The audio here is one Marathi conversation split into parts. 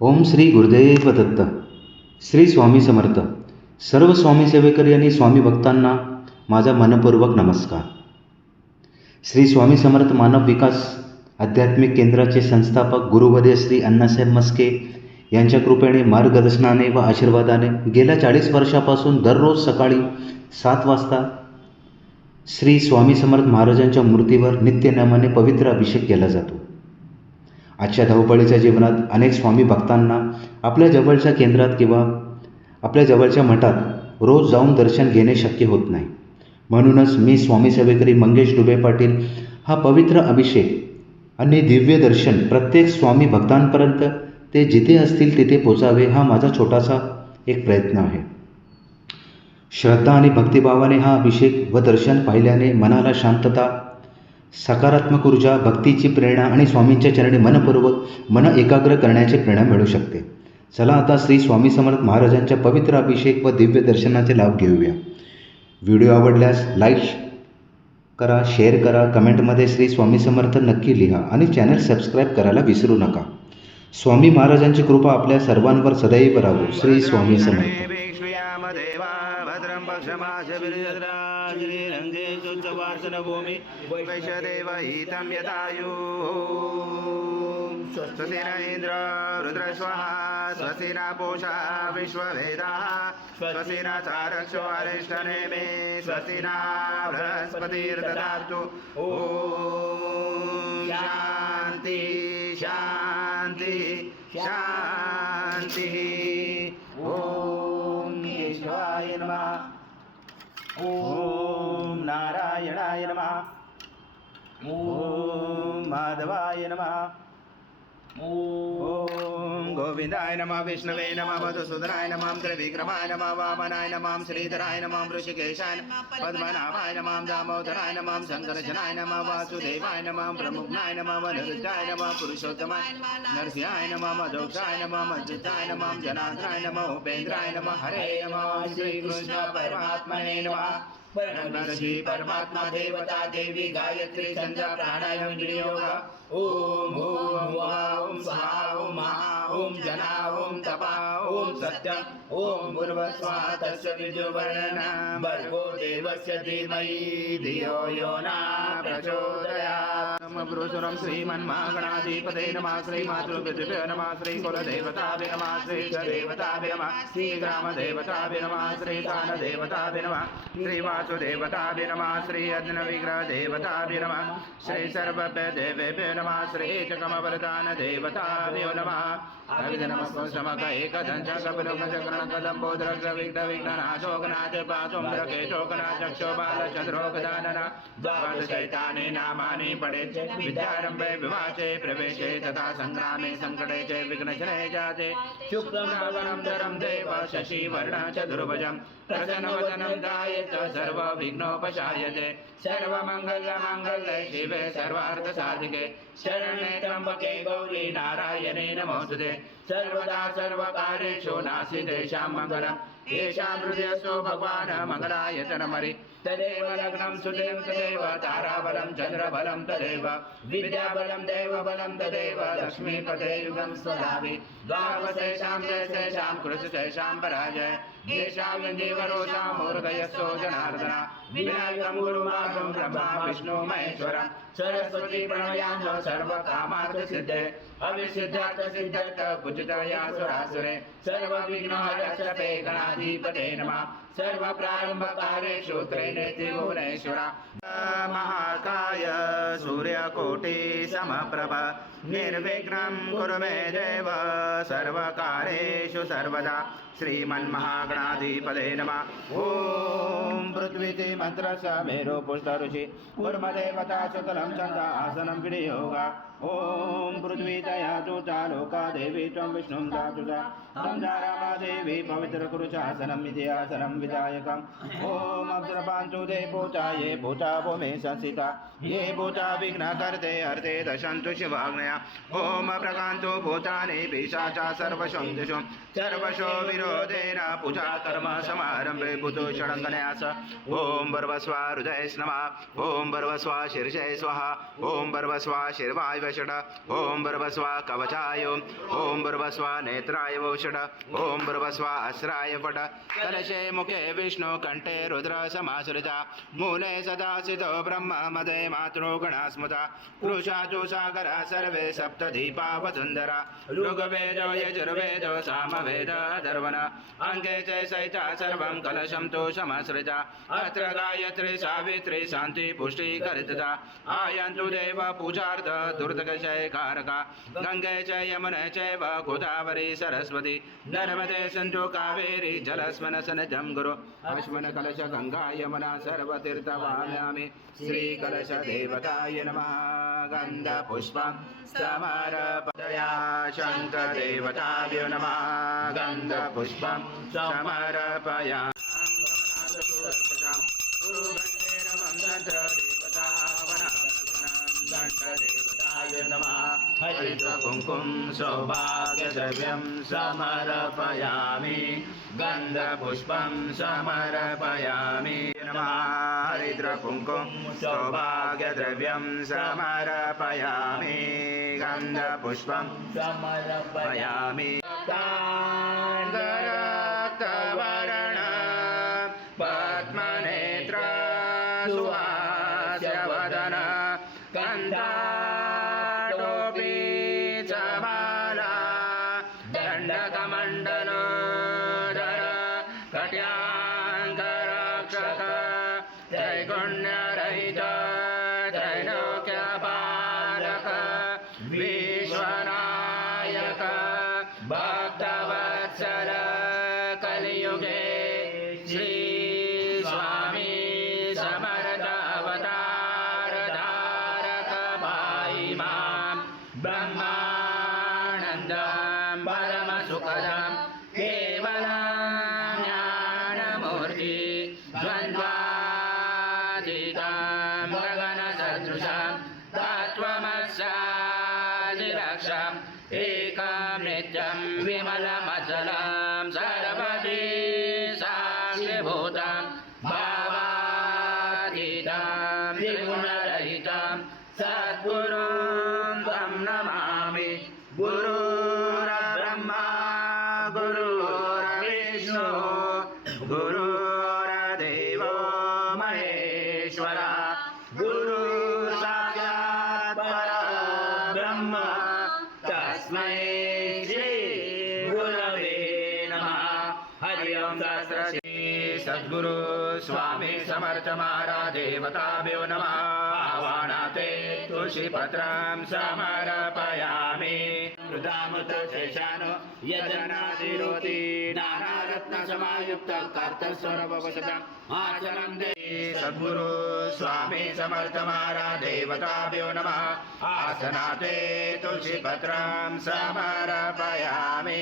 ओम श्री गुरुदेव दत्त. श्री स्वामी समर्थ. सर्व स्वामी सेवेकरी आणि स्वामी भक्तांना माझा मनपूर्वक नमस्कार. श्री स्वामी समर्थ मानव विकास आध्यात्मिक केंद्राचे संस्थापक गुरुवर्य श्री अण्णासाहेब मस्के यांच्या कृपेने, मार्गदर्शनाने व आशीर्वादाने गेल्या 40 वर्षापासून दररोज सकाळी 7 वाजता श्री स्वामी समर्थ महाराजांच्या मूर्तीवर नित्यनेमाने पवित्र अभिषेक केला जातो. आजच्या धावपळीच्या जीवनात अनेक स्वामी भक्तांना आपल्या जवळच्या केंद्रात किंवा आपल्या जवळच्या मठात रोज जाऊन दर्शन घेणे शक्य होत नाही. म्हणूनच मी स्वामी सेवेकरी मंगेश डुबे पाटील हा पवित्र अभिषेक आणि दिव्य दर्शन प्रत्येक स्वामी भक्तांपर्यंत ते जिथे असतील तिथे पोचावे हा माझा छोटासा एक प्रयत्न आहे. श्रद्धा आणि भक्तिभावाने हा अभिषेक व दर्शन पाहिल्याने मनाला शांतता, सकारात्मक ऊर्जा, भक्तीची प्रेरणा आणि स्वामींच्या चरणी मन एकाग्र करण्याची प्रेरणा मिळू शकते. चला आता श्री स्वामी समर्थ महाराजांच्या पवित्र अभिषेक व दिव्य दर्शनाचे लाभ घेऊया. व्हिडिओ आवडल्यास लाईक करा, शेअर करा, कमेंटमध्ये श्री स्वामी समर्थ नक्की लिहा आणि चॅनल सबस्क्राईब करायला विसरू नका. स्वामी महाराजांची कृपा आपल्या सर्वांवर सदैव राहो. श्री स्वामी समर्थ. भूमि वैशदेव हितं यदायु. स्वस्ति न इंद्र रुद्रस्वाहा, स्वस्ति न पूषा विश्ववेदाः, स्वस्ति न चारक्षो अरिष्टनेमि, स्वस्ति न बृहस्पतिर्दधातु. ओम शांति शांति शांति. ओम केशवाय नमः. ओम नारायणाय नमः. ओम माधवाय नमः. ओम गोविंदाय नमः. विष्णवे नमः. मधुसूदनाय नमः. त्रिविक्रमाय नमः. वामनाय नमः. श्रीधराय नमः. ऋषिकेशाय नमः. पद्मनाभाय नमः. दामोदराय नमः. शंकरजनाय नमः. वासुदेवाय नमः. प्रमुखनाय नमः. वनरुद्धाय नमः. पुरुषोत्तमाय नरसिंहाय नमः. मधोक्षाय नमः. मज्जिताय नमः. जनार्दनाय नमः. उपेन्द्राय नमः. हरे नमः. श्री कृष्ण परमात्मने नमः. श्री परमात्मा देवता देवी गायत्री संध्या प्राणायाम विनियोग. ओम ओम ओम स्वाहा ओम महा ओम जना ओम तपा ओम सत्यम ओम भूर्भुवः तस्य विदुर्वरेण्यं भर्गो देवस्य धीमहि धियो यो न प्रचोदयात्. नमः श्रीमन्महागणाधिपते नमः. श्रीमातृपितृभ्यो नमः. श्रीकुलदेवताभ्यो नमः. श्रीदेवताभ्यो नमः. श्रीग्रामदेवताभ्यो नमः. श्रीस्थानदेवताभ्यो नमः. श्रीवासुदेवताभ्यो नमः. श्री अग्निविग्रहदेवताभ्यो नमः. श्री सर्वदेवेभ्यो नमः. श्री चकमवरदान देवताभ्यो नमः. अविधनमस्मक एकदंश कपिलोकचक्रणकदम्बोदरविघ्नविघ्ननाशोकनाथ पाशोन्द्रकेशोकनाथ चक्षोबालचन्द्रोकदानन द्वादशैतानि नामानि पठेत्. विद्यारम्भे विवाचे प्रवेशे तथा संग्रामे संकटे च विघ्नशने जाते. शुक्लं नवनं धरं देव शशिवर्णं चतुर्भुजं प्रसन्नवदनं ध्यायेत् सर्वविघ्नोपशायते. सर्वमङ्गलमाङ्गल्ये शिवे सर्वार्थसाधिके शरण्ये त्र्यम्बके गौरी नारायणे नमोस्तुते. सर्वदा सर्वकार्येषु नास्ति तेषां मङ्गलम्. येषां हृदयस्थो भगवान् मङ्गलायतनमरि. तदेव लग्नं सुदेव तदेव ताराबलं चन्द्रबलं तदेव विद्याबलं देवबलं तदेव लक्ष्मीपते युगं स्वधामि. द्वावशेषां देशेषां कृतशेषां पराजय. येषां जीवरोषां मूर्धयस्थो जनार्दन. विनायकं गुरुमार्गं ब्रह्मा विष्णु महेश्वरं. सरस्वती प्रणयान् सर्वकामार्थसिद्धे. अविसिद्धार्थसिद्धर्थ पूजितया सुरासुरे. सर्वविघ्नहरक्षते गणाधिपते नमः. सर्वप्रारम्भकार्येषु त्रिनेत्रि भुवनेश्वर. महाकाय सूर्यकोटि समप्रभ. निर्विघ्नं कुरु मे देव सर्वकार्येषु सर्वदा. श्रीमन्महागणाधिपते नमः. ओम पृथ्वीति मंत्रस्य मेरु पुष्टऋषि कुर्मदेवता सकलं चन्द्र आसनं विनियोग. ओम पृथ्वी तया चोचा लोका देवी त्वं विष्णुं दातुजा. रमा देवी पवित्र कुरुशासनं विद्यासनं विधायकम्. ओम अब्जपांचो दे पूजाये पूजा भूमि संस्थिता. ये पूजा विघ्नकर्ते अर्थे दशन्तु शिवाग्नया. ओम प्रकांतो भूतानि पिशाचा सर्वशों सर्वशो विरोधेन पूजा कर्म समारंभे भूतो षडङ्गन्यास. ओम भर्वस्वा हृदये नमः. ओम भर्वस्वा शीर्षे स्वाहा. ओम भर्वस्वा शीर्वाय षड ओम भूर्भुवस्वा कवचाय ओम भूर्भुवस्वा नेत्राय वौषड ओम भूर्भुवस्वा अस्राय फट कलशे मुखे विष्णु कंठे रुद्र समाश्रिता मूले सदासितो ब्रह्म मदे मातृगणा स्मृता कृषाचु सागरा सर्वे सप्तदीपा वसुन्धरा ऋग्वेदो यजुर्वेदो सामवेद अथर्वण अंगे च सैता सर्वं कलशं तु समाश्रिता अत्र गायत्री सावित्री शान्ति पुष्टि करिता आयन्तु देव पूजार्थ दुर्दशय कारका गंगे च यमुने चैव गोदावरी सरस्वती नर्मदे सिन्धु कावेरी जलस्मिन् सन्निधं गुरु अश्विन कलश गंगा यमुना सर्वतीर्थवाम्यामि श्री कलश देवताय नमः गन्ध पुष्पं समर्पया शंकर देवताभ्यो नमः गन्ध पुष्पं समर्पया हरित कुंकुम सौभाग्यद्रव्यं समर्पयामि गन्धपुष्पं समर्पयामि नमः हरित कुंकुम सौभाग्यद्रव्यं समर्पयामि गन्धपुष्पं समर्पयामि रक्तवर्ण पद्मनेत्र सुहास्यवदन कन्दाटोपी चमाला दण्डकमण्डलोदर कट्याङ्करक्षक त्रैगुण्यरहित त्रैलोक्यपालक विश्वनायक भक्तवत्सल कलियुगे श्री स्वामी समर्थ अवतार धारक भाई मां ब्रह्मानन्दं परमसुखदं केवलं ज्ञानमूर्ति द्वन्द्वातीतं गगनसदृशं तत्त्वमस्यादिलक्ष्यम् एकं नित्यं विमलमचलं सर्वदी साक्षिभूतं भावातीतं त्रिगुणरहितं सद्गुरुं तं नमामि गुरुर्ब्रह्मा गुरुर्विष्णु गुरुर्देवो महेश्वरः गुरुर्साक्षात् परब्रह्म तस्मै श्री गुरवे नमः हरि ओम सहस्र श्री सद्गुरु स्वामी समर्थ महाराज देवताभ्यो नमः आवाहनाते तुलसीपत्रं समर्पयामि हृदामृत शेषानो यजनादिरोति नानारत्नसमायुक्त कर्तस्वरवसतम् आचरं दे सद्गुरु स्वामी समर्थ महाराज देवताभ्यो नमः आसनाते तुलसीपत्रं समर्पयामि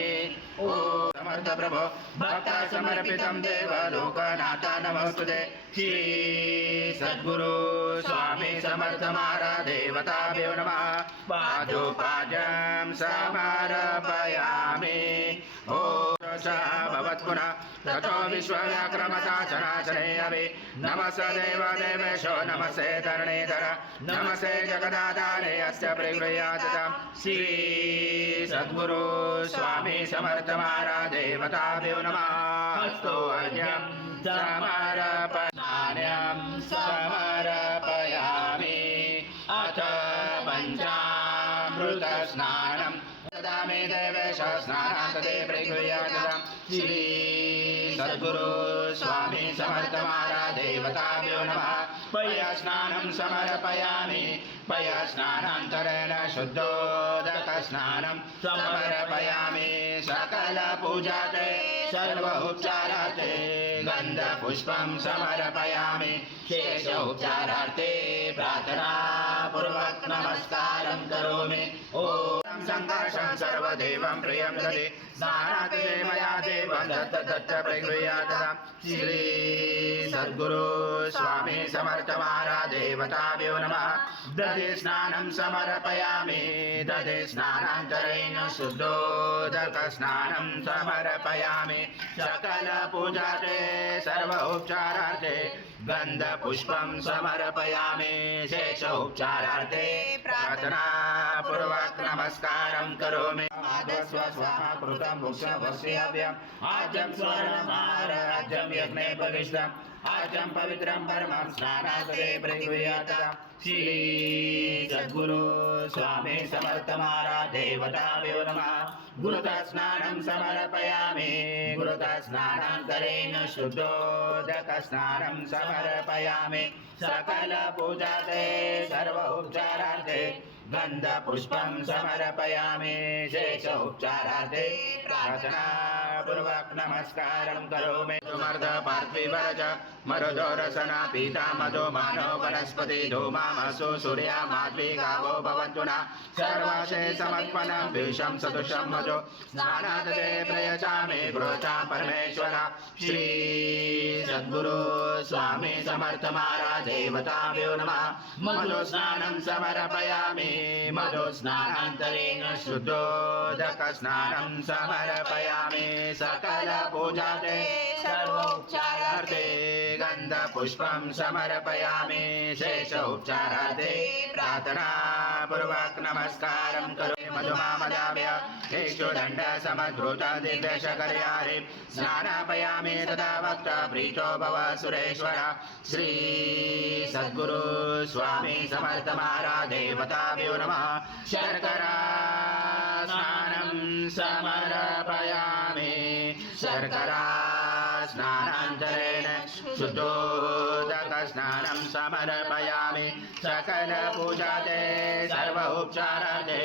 ओ समर्थ प्रभो भक्त समर्पितं देव लोकनाथ नमोस्तुते श्री सद्गुरु स्वामी समर्थ महाराज देवताभ्यो नमः पादोपाद्यं समर्पयामि ओ भवत्पुनः ततो विश्वव्याक्रमता चराचरे अभि नमस्ते देवदेवेशो नमस्ते धरणीधर नमस्ते जगदाधारे अस्य परिगृह्यातम् श्री सद्गुरु स्वामी समर्थ महाराज देवताभ्यो नमः अस्तु अर्घ्यं समर्पयाम्यहं समर्पयामि अथ पञ्चामृतस्नानं तदा मे देवेश स्नानान्तते परिगृह्यातम् श्री सद्गुरु स्वामी समर्थ महाराज देवताभ्यो नमः पयस्नानं समर्पयामि पयस्नानान्तरेण शुद्धोदकस्नानं समर्पयामि सकलपूजाते सर्वोपचारार्थे गन्धपुष्पं समर्पयामि शेषोपचारार्थे प्रार्थनापूर्वक नमस्कारं करोमि ॐ सङ्कर्षं सर्वदेवं प्रियं ददे स्नानाते मया देवं दत्त परिगृह्यातम् श्री सद्गुरु स्वामी समर्थ महाराज देवताभ्यो नमः दधे स्नानं समर्पयामि दधे स्नानान्तरेण शुद्धोदकस्नानं समर्पयामि सकलपूजार्थे सर्वोपचारार्थे गन्धपुष्पं समर्पयामि शेषोपचारार्थे प्रार्थनापूर्वक नमस्कारं करोमि आदस्व स्वाहा कृतं भुक्षभक्ष्यव्यम् आज्यं स्वर्णमाराज्यं यज्ञे पवित्रम् आज्यं पवित्रं परमं स्नानादे प्रगृह्यात श्री सद्गुरु स्वामी समर्थ महाराज देवताभ्यो नमः गुरुतः स्नानं समर्पयामि गुरुतः स्नानान्तरेण शुद्धोदक स्नानं समर्पयामि सकल पूजाते सर्व उपचारार्थे गन्धपुष्पं समर्पयामि शेष उपचारार्थे प्रार्थनापूर्वक नमस्कारं करोमि मर्द पार्थिवरज मरुदो रसना पीता मधो मानव वनस्पति धूमामसो सूर्या माध्वी गावो भवन्तु न सर्वाशे समर्पणं विषं सदृशं मजो स्नानादे प्रयचामि गुरुचा परमेश्वर श्री सद्गुरु स्वामी समर्थ महाराज देवताभ्यो नमः मधो स्नानं समर्पयामि मधो स्नानान्तरेण शुद्धोदक स्नानं समर्पयामि सकल पूजाते सर्वोपचारार्थे गन्धपुष्पं समर्पयामि शेष उपचारार्थे प्रार्थनापूर्वक नमस्कारं करोमि मधुमामदाभ्य हेक्षुदण्ड समद्भृता दिव्यशकर्यारे स्नानापयामि तदा वक्त प्रीतो भव सुरेश्वर श्री सद्गुरु स्वामी समर्थ महाराज देवताभ्यो नमः शर्करा स्नानं समर्पयामि शर्करा स्नानान्तरेण शुद्धोदक स्नानं समर्पयामि सकल पूजाते सर्व उपचारार्थे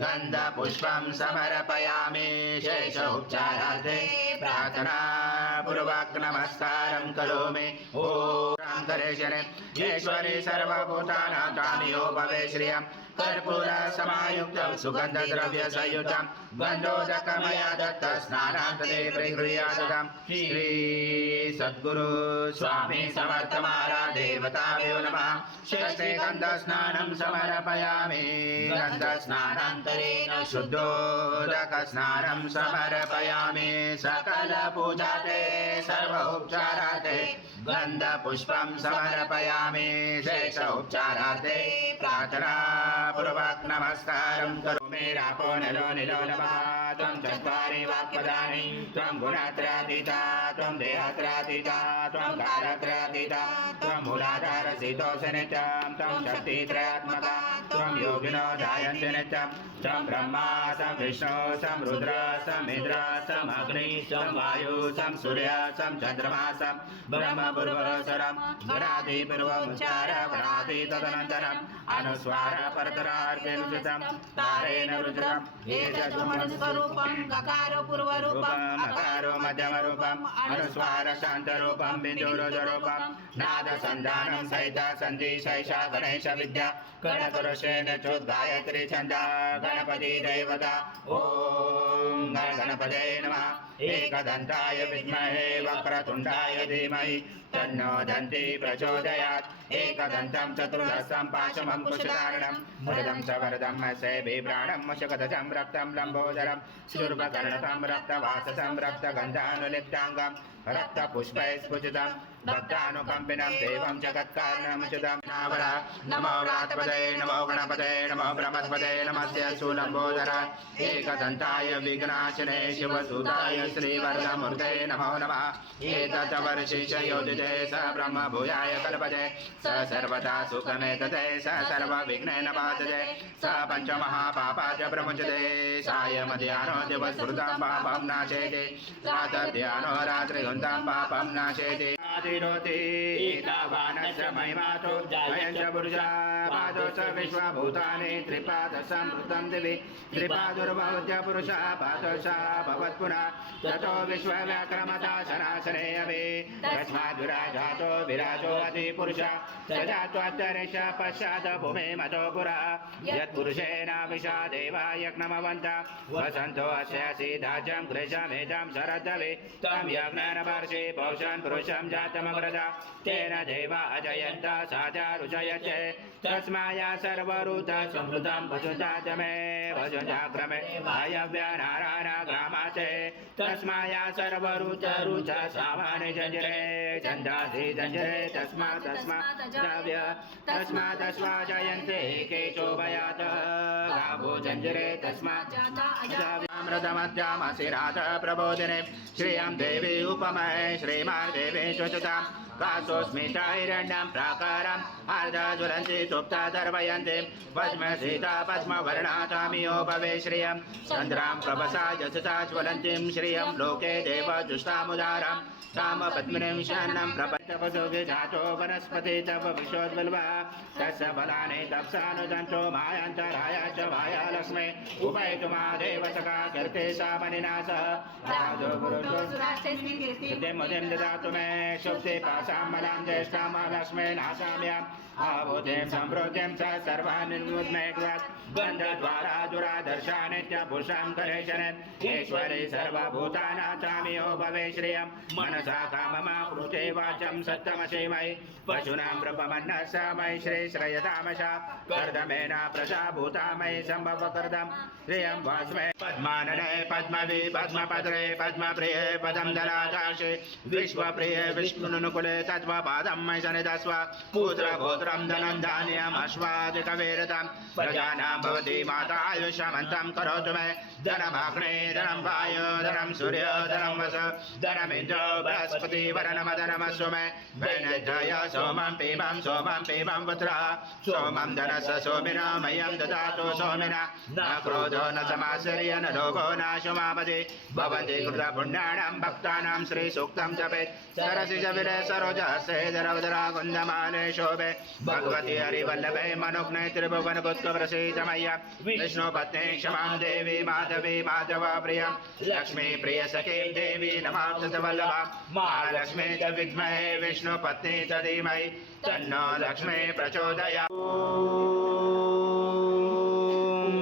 गन्धपुष्पं समर्पयामि शेष उपचारार्थे प्रार्थनापूर्वक नमस्कारं करोमि ॐ करेशने ईश्वरे सर्वभूतानां तामियो भवे श्रियं कर्पूर समायुक्तं सुगन्धद्रव्य संयुतं गन्धोदकमया दत्त स्नानान्तरे प्रगृह्यातं श्री सद्गुरु स्वामी समर्थ महाराज देवताभ्यो नमः शेषे गन्धस्नानं समर्पयामि गन्धस्नानान्तरेण शुद्धोदक स्नानं समर्पयामि सकल पूजाते सर्व उपचारार्थे गन्धपुष्पं समर्पयामि शेष उपचारार्थे प्रार्थनापूर्वक नमस्कारं करोमि रापो नलो निलो नमः त्वं चत्वारि वाक्पदानि त्वं गुणत्रयातीता त्वं देहत्रयातीता त्वं कालत्रयातीता त्वं मूलाधारसितोषनित्यं त्वं शक्तित्रयात्मका त्वं योगिनो जायन्ति नित्यं त्वं ब्रह्मा सं विष्णु सं रुद्र सं इन्द्र सं अग्नि सं वायु सं सूर्य सं चन्द्रमा सं ब्रह्मपूर्वसरं गणादिपूर्वमुच्चार गणादि तदनन्तरम् अनुस्वार परतरार्पेणुचितं तारेण रुद्रम् स्वरूपं ककार पूर्वरूपं अकारो मध्यमरूपम् अनुस्वार शान्तरूपं बिन्दुरुजरूपं नादसन्धानं सहित सन्धि शैषा गणेश विद्या गणपुरुषेण चोद्गायत्री छन्द गणपति देवता ॐ गणपतये नमः एकदन्ताय विद्महे वक्रतुण्डाय धीमहि तन्नो दन्ती प्रचोदयात् एकदन्तं चतुर्दशं पाशमं कुशधारणं वरदं च वरदं सेवि प्राणं मुषकध्वजं रक्तं लम्बोदरं शूर्पकर्णकं रक्तवाससं रक्तगन्धानुलिप्ताङ्गं रक्तपुष्पैस्फुटितं भक्तानुकम्पिनं देवं जगत्कारणमुचितं नावरा नमो व्रातपदये नमो गणपतये नमो ब्रह्मपदये नमस्ते सुलम्बोदराय एकदन्ताय विघ्नाशने शिवसुताय श्रीवरदमूर्तये नमो नमः एतत् वर्षिष योजिते स ब्रह्मभूयाय कल्पते स सर्वदा सुखमेतते स सर्वविघ्नेन बाधते स पञ्चमहापापाच प्रमुच्यते सायमध्याह्नो दिवस्फुरतां पापं नाशयति प्रातर्ध्याह्नो रात्रिगुन्तां पापं नाशयति आदिरोति तावानस्य महिमातो अयं च पुरुषा पादो च विश्वभूतानि त्रिपादसंवृतं दिवि त्रिपादुर्भवत्य पुरुषा पादो च भवत्पुनः ततो विश्वव्याक्रमता सनासने अभि तस्माद्विराजातो विराजो अधिपुरुषः स जात्वान्तरिक्ष पश्चात् भूमे मतो पुरा यत्पुरुषेण विशा देवा यज्ञमवन्त वसन्तो अस्य सीधाजं कृशमेजं शरदवि तं यज्ञेन वर्षे पौषन् पुरुषं जातमग्रजा तेन देवा अजयन्त साजा रुचयते तस्माया सर्वऋत संवृतं भजुजात मे भजुजाक्रमे वायव्य नारायण ग्रामाचे तस्माया सर्वऋत रुच सामान्य जंजरे छन्दासि जंजरे तस्मात् द्रव्य तस्मात् जयन्ते केशोभयात् गावो जंजरे तस्मात् अमृतमध्यामसिरात प्रबोधिने श्रियं देवी उपमये श्रीमादेवी शुचतां कासोस्मिताहिरण्यं प्राकारम् अर्धज्वलन्ति सुप्ता दर्पयन्ति पद्मसीता पद्मवर्णा तामियो भवे श्रियं चन्द्रां प्रभसा यशसा ज्वलन्तीं श्रियं लोके देवजुष्टामुदारं ताम पद्मिनीं शरणं प्रपञ्चपशुभि जातो वनस्पति तव विशोद्बल्वा तस्य फलानि तप्सानुदन्तो मायान्तराय च भायालक्ष्मे उपैतुमादेव सखा कीर्ते सा मनिनासः राजो गुरुतो मुदिं ददातु मे शुक्ति पासां मलां ज्येष्ठां महालक्ष्मे नासाम्याम् आभूतिं सम्प्रोतिं च सर्वान् निर्मुद्मे गन्धद्वारा दुरादर्शा नित्यभूषां कलेशने ईश्वरे सर्वभूतानां चामियो भवे श्रियं मनसा काममाकृते वाचं सत्तमसेमयि पशूनां प्रपमन्नः स मयि श्रेयतामशा कर्दमेन प्रजा भूतामयि सम्भवकर्दं श्रियं वास्मे पद्मानने पद्मवि पद्मपत्रे पद्मप्रिये पदं दरादाशे विश्वप्रिये विष्णुनुकुले तत्त्वपादं मयि सनिधस्व पुत्रगोत्रं धनं धान्यम् अश्वादिकवीरतां प्रजानां भवति माता आयुष्यमन्तं करोतु मे धनमाग्ने धनं वायो धनं सूर्य धनं वस धनमिन्द्रो बृहस्पति वरनमधनमस्व मे वैनजय सोमं पीबं पुत्रः सोमं धनस सोमिना मह्यं ददातु सोमिना न क्रोधो न समाश्चर्य न लोभो न शुमापति भवन्ति कृतपुण्यानां भक्तानां श्रीसूक्तं जपेत् सरसि जविरे सरोजसे दरवदरा कुन्दमाले शोभे भगवति हरिवल्लभे मनुग्ने त्रिभुवनभूत्वप्रसीदमय्य विष्णुपत्नी क्षमां देवी माधवी माधवा प्रियं लक्ष्मी प्रियसखीं देवी नमां वल्लभा महालक्ष्मी च विद्महे विष्णुपत्नी च धीमहि तन्नो लक्ष्मी प्रचोदयात्। ॐ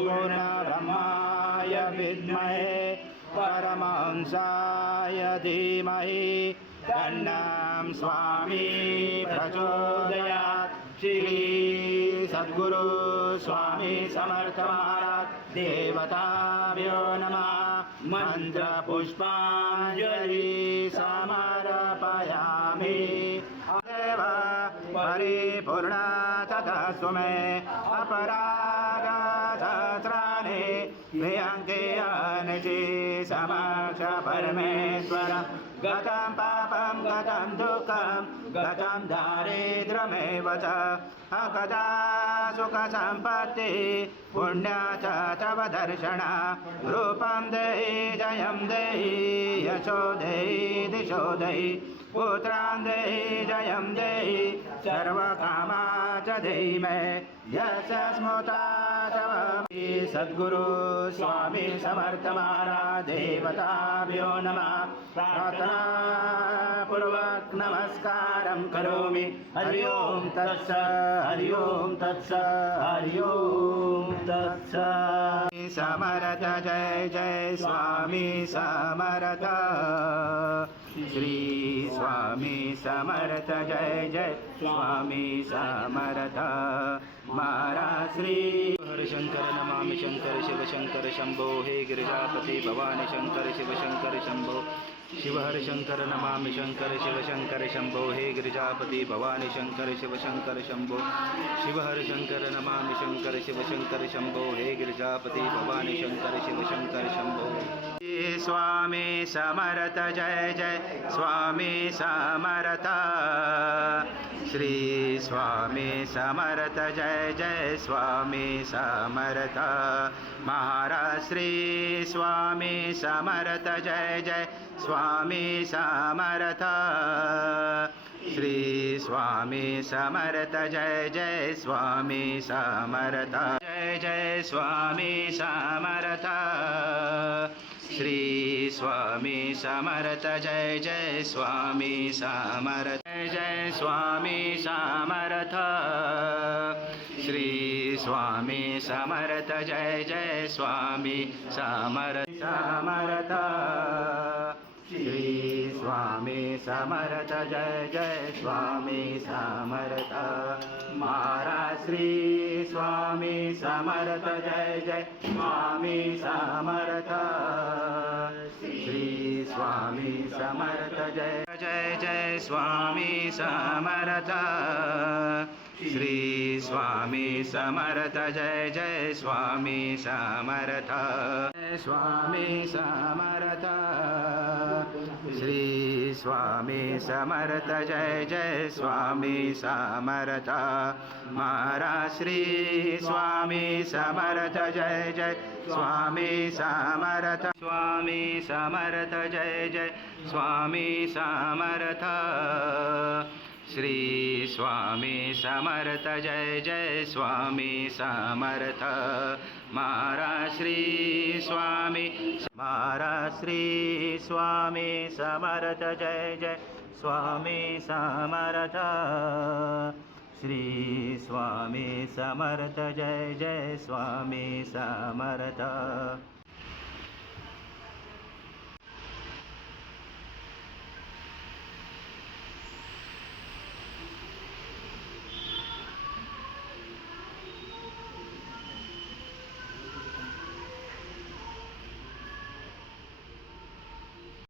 पूर्णब्रह्माय विद्महे परमहंसाय धीमहि तन्नं स्वामी प्रचोदयात्। श्री सद्गुरु स्वामी समर्थ महाराज देवताभ्यो नमः। मंत्र पुष्पांजलि समर्पयामि। देव परिपूर्णा तथा सुमे अपरागत्राणे प्रियंके अनचि समक्ष परमेश्वर गतं पापं गतं दुःखं गतं दारिद्र्यमेव च अकदा सुखसम्पत्ति पुण्या च तव दर्शन रूपं देहि जयं देहि यशो देहि दिशो देहि पुत्रां देहि जयं देहि सर्वकामा च देहि मे यशस्मृता तव। सद्गुरु स्वामी समर्थ महाराज देवताभ्यो नमः। प्रार्थना पूर्वक नमस्कारं करोमि। हरि ओम तत्स हरि ओम तत्स हरि ओम तत्स। समर्थ जय जय स्वामी समर्थ श्री स्वामी समर्थ जय जय स्वामी समर्थ महाराज श्री हरिशंकर नमामि शंकर शिव शंकर शंभो हे गिरिजापति भवानी शंकर शिव शंकर शंभो शिव हरि शंकर नमामि शंकर शिव शंकर शंभो हे गिरिजापति भवानी शंकर शिव शंकर शंभो शिव हरि शंकर नमामि शंकर शिव शंकर शंभो हे गिरिजापति भवानी शंकर शिव शंकर शंभो। स्वामी समर्थ जय जय स्वामी समर्थ श्री स्वामी समर्थ जय जय स्वामी समर्थ महाराज श्री स्वामी समर्थ जय जय स्वामी समर्थ श्री स्वामी समर्थ जय जय स्वामी समर्थ जय जय स्वामी समर्थ श्री स्वामी समर्थ जय जय स्वामी समर्थ जय जय स्वामी समर्थ श्री स्वामी समर्थ जय जय स्वामी समर्थ समर्थ श्री स्वामी समर्थ जय जय स्वामी समर्थ महाराज श्री स्वामी समर्थ जय जय स्वामी समर्थ श्री स्वामी समर्थ जय जय जय स्वामी समर्थ श्री स्वामी समर्थ जय जय स्वामी समर्थ स्वामी समर्थ श्री स्वामी समर्थ जय जय स्वामी समर्थ महाराज श्री स्वामी समर्थ जय जय स्वामी समर्थ स्वामी समर्थ जय जय स्वामी समर्थ श्री स्वामी समर्थ जय जय स्वामी समर्थ महाराज श्री स्वामी महाराज श्री स्वामी समर्थ जय जय स्वामी समर्थ श्री स्वामी समर्थ जय जय स्वामी समर्थ